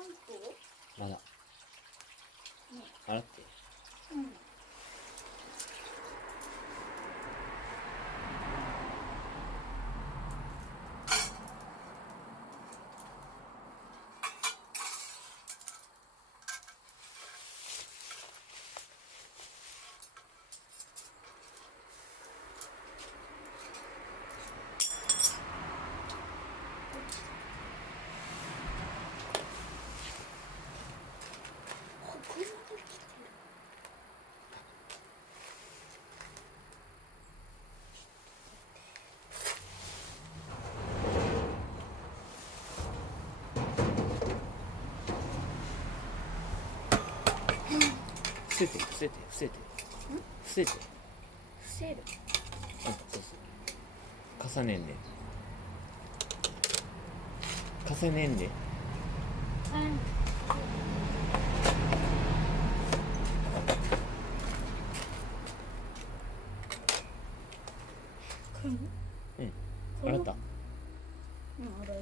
んこまだ。ね。洗って。うん。ここまで来てる。伏せて伏せて伏せて伏せて。伏せる。そうそう。重ねんで。重ねんで。うん。うん洗った。うん、洗い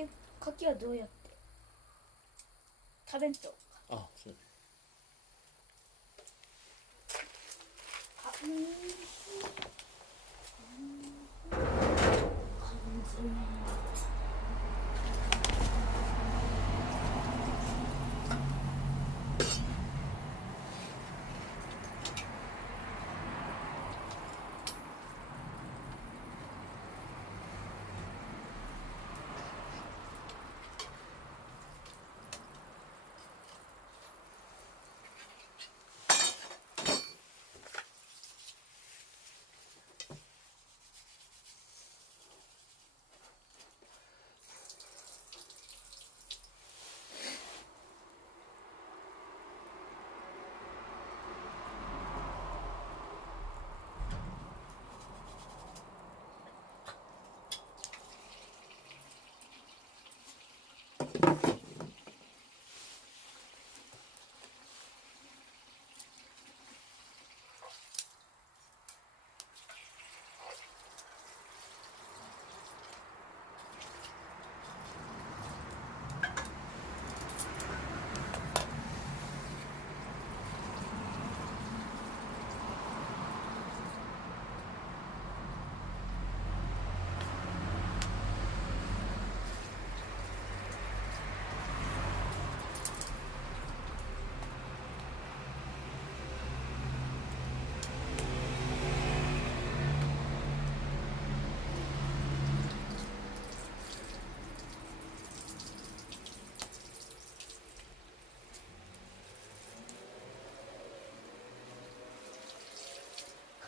よ。柿はどうやって食べんと。あ、そう。あ、缶詰。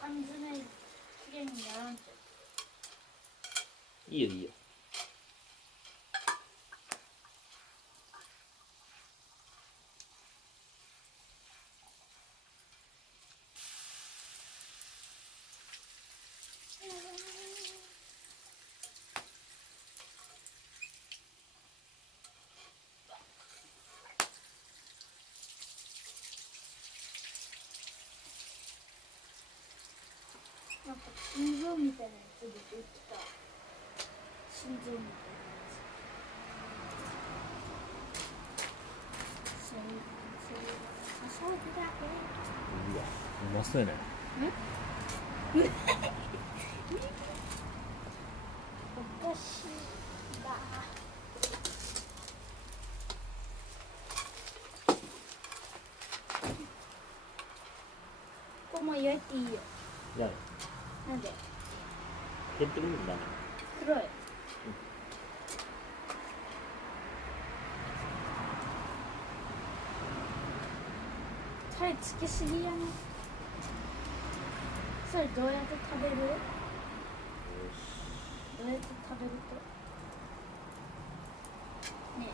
缶詰きれいにならんと。いいよいいよ。なんか心臓みたいなやつでできた。心臓みたいなやつ。そうだね。うわ、うまそうやな。おかしいだ。ここも焼いていいよ。だよ。なんで？減ってるんだね。黒い。タレつけすぎやね。それどうやって食べる？どうやって食べると？ね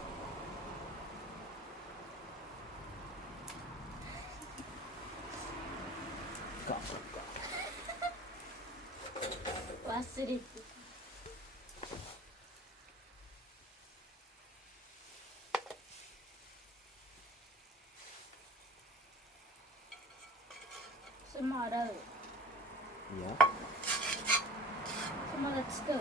ガガえ、忘れてた。それも洗う。いや。それまだ使う？うん。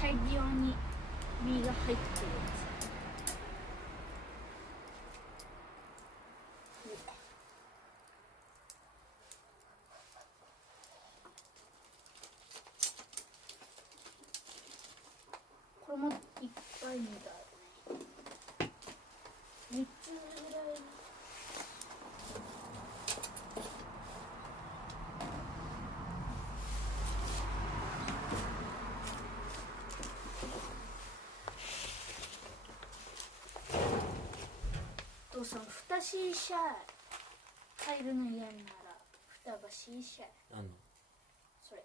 大量に実が入ってるやつ。これもいっぱい実があるね。3つぐらい。お父さん蓋しいしゃい。入るの嫌なら蓋ばしいしゃい。なんのそれ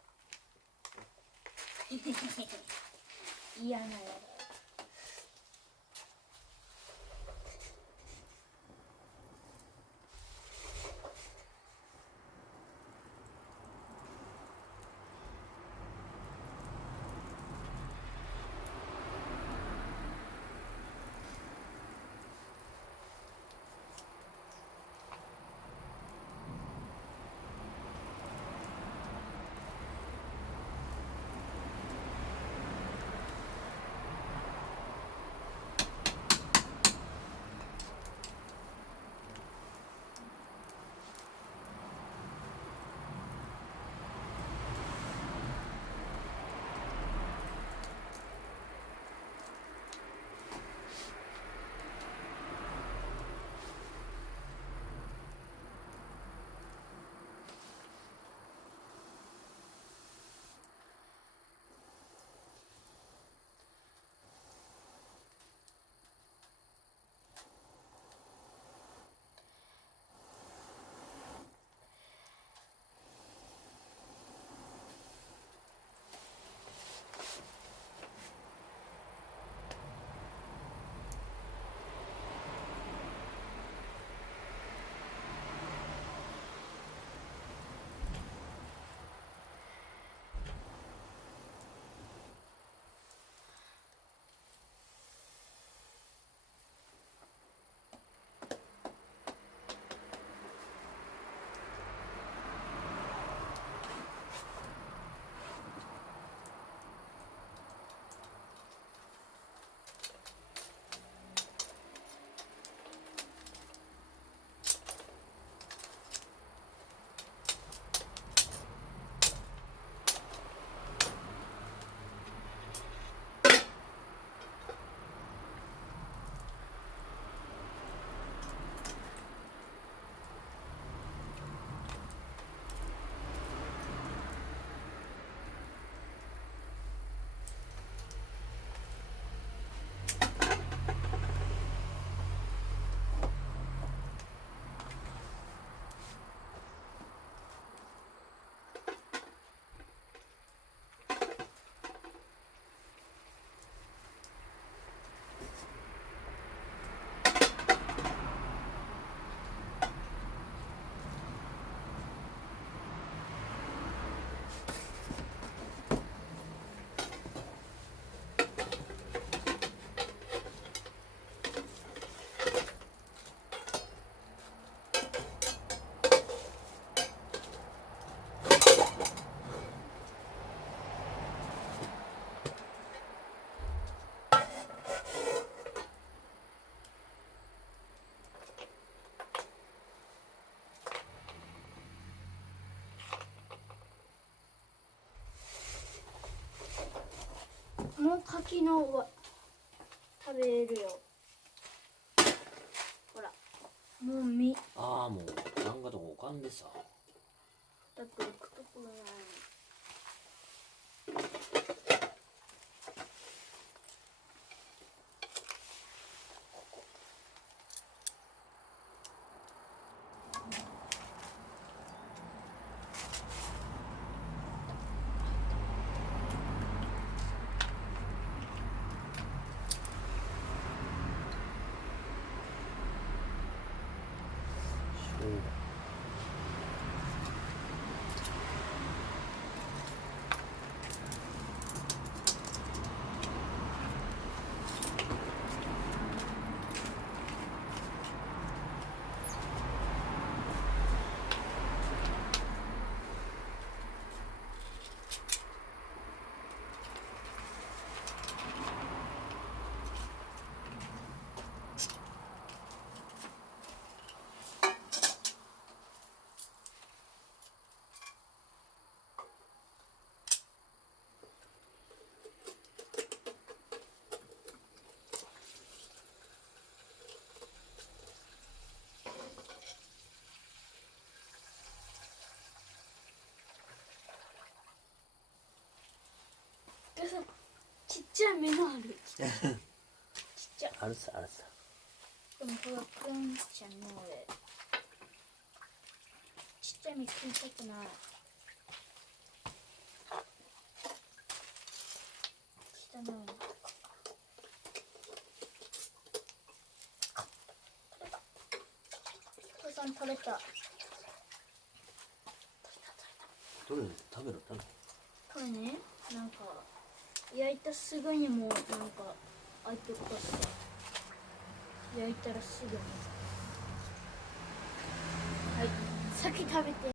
嫌なやつ。もう柿のは食べるよ。ほら、もう実ああ、もう漫画とかおかんでさ。だって置くところない。ちっちゃい目のある。ちっちゃい。 알았어 알았어. 그럼 그거 큰 장어에 진짜 미친 거구나. 진짜는 우선 털었다. どれ食べろ食べろ。これね、なんか焼いたすぐにもうなんか開いてこさ、焼いたらすぐに。はい、先食べて。